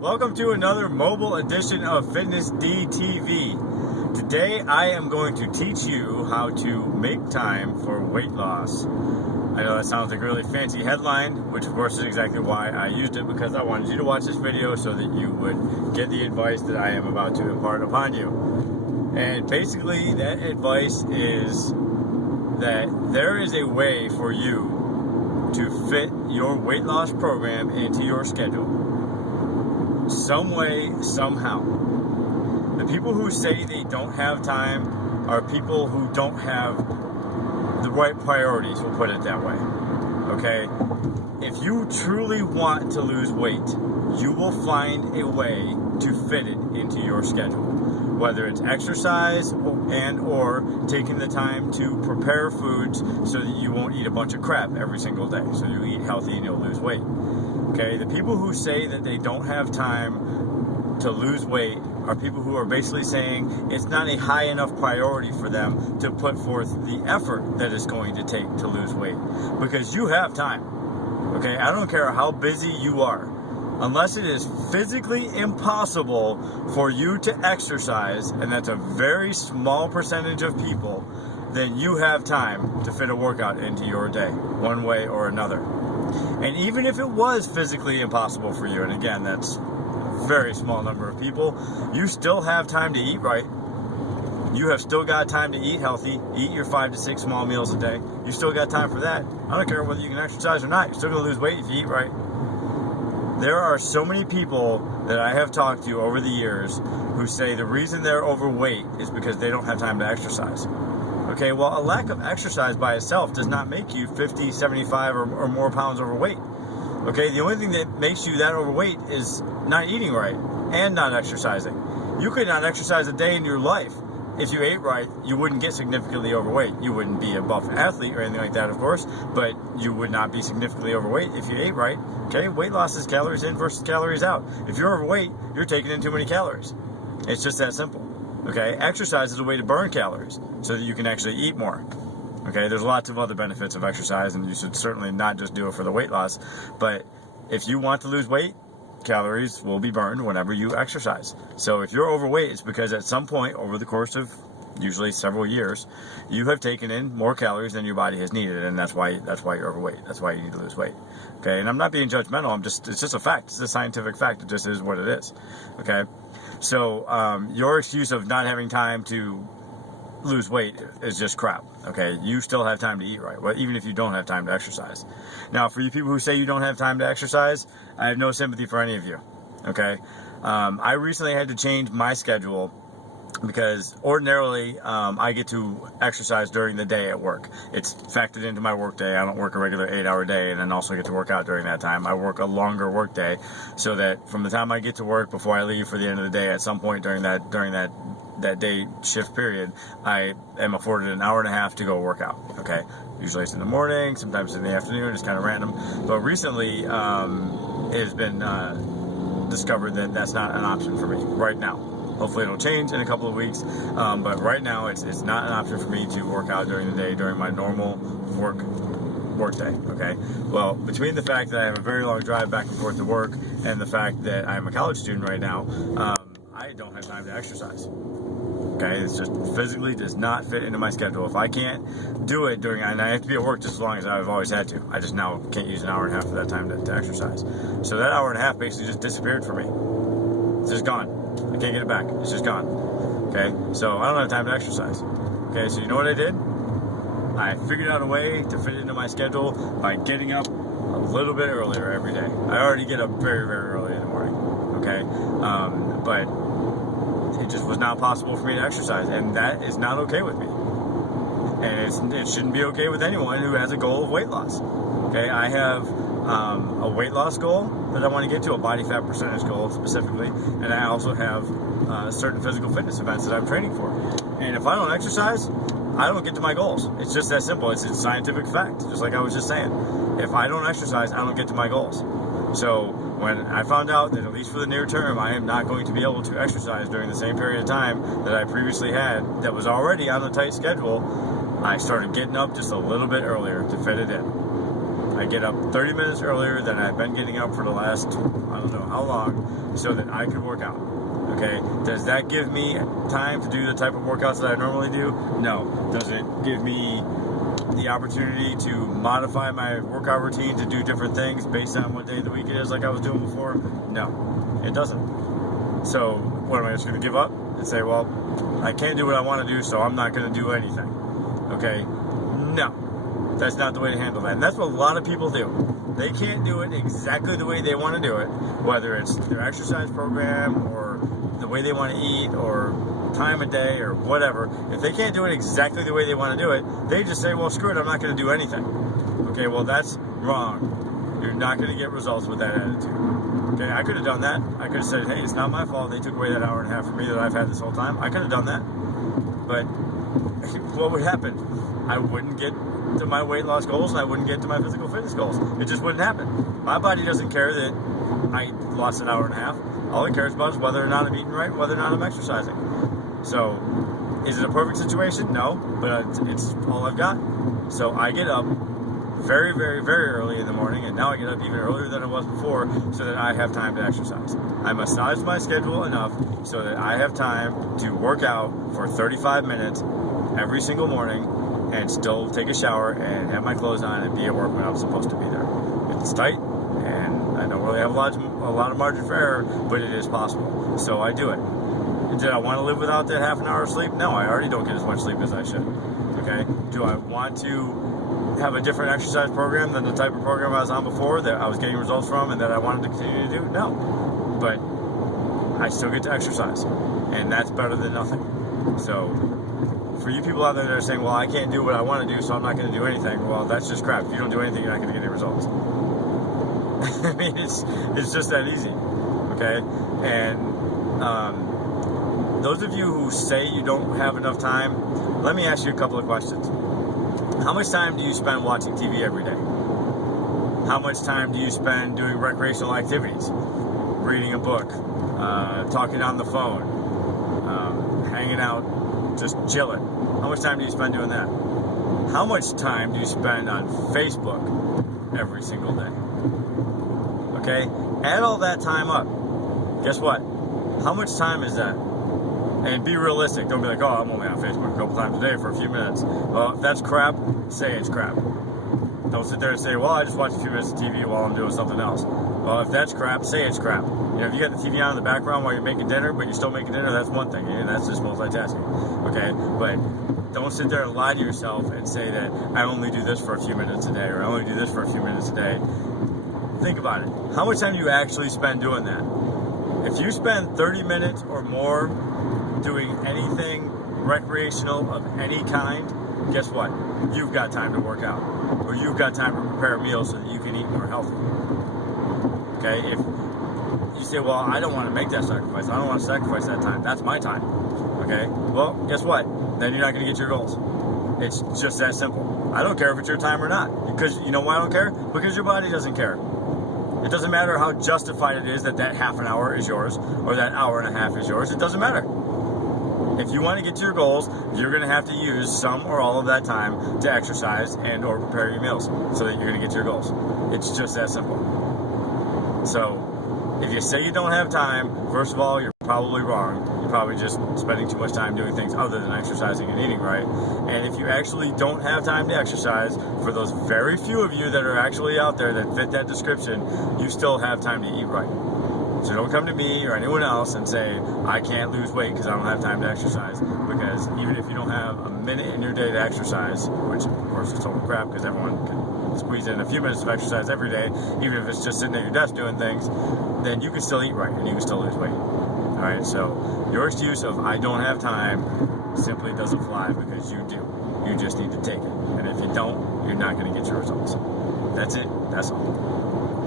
Welcome to another mobile edition of Fitness D TV. Today I am going to teach you how to make time for weight loss. I know that sounds like a really fancy headline, which of course is exactly why I used it, because I wanted you to watch this video so that you would get the advice that I am about to impart upon you. And basically that advice is that there is a way for you to fit your weight loss program into your schedule. Some way, somehow. The people who say they don't have time are people who don't have the right priorities, we'll put it that way. Okay? If you truly want to lose weight, you will find a way to fit it into your schedule. Whether it's exercise and or taking the time to prepare foods so that you won't eat a bunch of crap every single day. So you eat healthy and you'll lose weight. Okay, the people who say that they don't have time to lose weight are people who are basically saying it's not a high enough priority for them to put forth the effort that it's going to take to lose weight. Because you have time. Okay, I don't care how busy you are. Unless it is physically impossible for you to exercise, and that's a very small percentage of people, then you have time to fit a workout into your day, one way or another. And even if it was physically impossible for you, and again, that's a very small number of people, you still have time to eat right. You have still got time to eat healthy, eat your 5 to 6 small meals a day. You still got time for that. I don't care whether you can exercise or not. You're still going to lose weight if you eat right. There are so many people that I have talked to over the years who say the reason they're overweight is because they don't have time to exercise. Okay, well, a lack of exercise by itself does not make you 50, 75 or more pounds overweight. Okay, the only thing that makes you that overweight is not eating right and not exercising. You could not exercise a day in your life. If you ate right, you wouldn't get significantly overweight. You wouldn't be a buff athlete or anything like that, of course, but you would not be significantly overweight if you ate right. Okay, weight loss is calories in versus calories out. If you're overweight, you're taking in too many calories. It's just that simple. Okay, exercise is a way to burn calories so that you can actually eat more. Okay, there's lots of other benefits of exercise, and you should certainly not just do it for the weight loss. But if you want to lose weight, calories will be burned whenever you exercise. So if you're overweight, it's because at some point over the course of usually several years, you have taken in more calories than your body has needed, and that's why you're overweight. That's why you need to lose weight. Okay, and I'm not being judgmental. It's just a fact. It's a scientific fact. It just is what it is. Okay, so your excuse of not having time to lose weight is just crap. Okay, you still have time to eat right, well, even if you don't have time to exercise. Now, for you people who say you don't have time to exercise, I have no sympathy for any of you. Okay, I recently had to change my schedule because ordinarily I get to exercise during the day at work. It's factored into my work day. I don't work a regular 8-hour day and then also get to work out during that time. I work a longer work day so that from the time I get to work before I leave for the end of the day, at some point during that day shift period, I am afforded an hour and a half to go work out. Okay, usually it's in the morning, sometimes in the afternoon. It's kind of random, but recently it has been discovered that that's not an option for me right now. Hopefully it'll change in a couple of weeks, but right now it's not an option for me to work out during the day during my normal work day. Okay, well, between the fact that I have a very long drive back and forth to work and the fact that I'm a college student right now, I don't have time to exercise. Okay, it's just physically does not fit into my schedule. If I can't do it and I have to be at work just as long as I've always had to. I just now can't use an hour and a half of that time to exercise. So that hour and a half basically just disappeared for me. It's just gone. I can't get it back. It's just gone. Okay, so I don't have time to exercise. Okay, so you know what I did? I figured out a way to fit it into my schedule by getting up a little bit earlier every day. I already get up very, very early in the morning. Okay, but it just was not possible for me to exercise, and that is not okay with me. And it shouldn't be okay with anyone who has a goal of weight loss. Okay, I have a weight loss goal that I want to get to, a body fat percentage goal specifically, and I also have certain physical fitness events that I'm training for. And if I don't exercise, I don't get to my goals. It's just that simple. It's a scientific fact, just like I was just saying. If I don't exercise, I don't get to my goals. So when I found out that at least for the near term, I am not going to be able to exercise during the same period of time that I previously had that was already on a tight schedule, I started getting up just a little bit earlier to fit it in. I get up 30 minutes earlier than I've been getting up for the last, I don't know how long, so that I can work out. Okay, does that give me time to do the type of workouts that I normally do? No. Does it give me the opportunity to modify my workout routine to do different things based on what day of the week it is, like I was doing before? No, it doesn't. So what, am I just going to give up and say, well, I can't do what I want to do, so I'm not going to do anything? Okay, no, that's not the way to handle that. And that's what a lot of people do. They can't do it exactly the way they want to do it, whether it's their exercise program or the way they want to eat or time of day or whatever. If they can't do it exactly the way they want to do it, they just say, well, screw it, I'm not going to do anything. Okay, well, that's wrong. You're not going to get results with that attitude. Okay, I could have done that. I could have said, hey, it's not my fault they took away that hour and a half from me that I've had this whole time. I could have done that. But what would happen? I wouldn't get to my weight loss goals and I wouldn't get to my physical fitness goals. It just wouldn't happen. My body doesn't care that I lost an hour and a half. All it cares about is whether or not I'm eating right, whether or not I'm exercising. So, is it a perfect situation? No, but it's all I've got. So I get up very, very, very early in the morning, and now I get up even earlier than I was before so that I have time to exercise. I massage my schedule enough so that I have time to work out for 35 minutes every single morning and still take a shower and have my clothes on and be at work when I'm supposed to be there. It's tight, and I don't really have a lot of margin for error, but it is possible. So I do it. Did I want to live without that half an hour of sleep? No, I already don't get as much sleep as I should. Okay? Do I want to have a different exercise program than the type of program I was on before that I was getting results from and that I wanted to continue to do? No. But I still get to exercise, and that's better than nothing. So for you people out there that are saying, well, I can't do what I want to do, so I'm not going to do anything, well, that's just crap. If you don't do anything, you're not going to get any results. I mean, it's just that easy. Okay? And those of you who say you don't have enough time, let me ask you a couple of questions. How much time do you spend watching TV every day? How much time do you spend doing recreational activities? Reading a book, talking on the phone, hanging out, just chilling. How much time do you spend doing that? How much time do you spend on Facebook every single day? Okay? Add all that time up. Guess what? How much time is that? And be realistic. Don't be like, oh, I'm only on Facebook a couple times a day for a few minutes. Well, if that's crap, say it's crap. Don't sit there and say, well, I just watch a few minutes of TV while I'm doing something else. Well, if that's crap, say it's crap. You know, if you got the TV on in the background while you're making dinner, but you're still making dinner, that's one thing. And that's just multitasking. Okay? But don't sit there and lie to yourself and say that I only do this for a few minutes a day or I only do this for a few minutes a day. Think about it. How much time do you actually spend doing that? If you spend 30 minutes or more doing anything recreational of any kind, guess what? You've got time to work out. Or you've got time to prepare a meal so that you can eat more healthy. Okay? If you say, well, I don't want to make that sacrifice. I don't want to sacrifice that time. That's my time. Okay? Well, guess what? Then you're not going to get your goals. It's just that simple. I don't care if it's your time or not. Because you know why I don't care? Because your body doesn't care. It doesn't matter how justified it is that half an hour is yours or that hour and a half is yours. It doesn't matter. If you want to get to your goals, you're going to have to use some or all of that time to exercise and or prepare your meals so that you're going to get to your goals. It's just that simple. So if you say you don't have time, first of all, you're probably wrong. You're probably just spending too much time doing things other than exercising and eating right. And if you actually don't have time to exercise, for those very few of you that are actually out there that fit that description, you still have time to eat right. So don't come to me or anyone else and say, I can't lose weight because I don't have time to exercise. Because even if you don't have a minute in your day to exercise, which of course is total crap because everyone can squeeze in a few minutes of exercise every day, even if it's just sitting at your desk doing things, then you can still eat right and you can still lose weight. Alright, so your excuse of I don't have time simply doesn't fly because you do. You just need to take it. And if you don't, you're not going to get your results. That's it. That's all.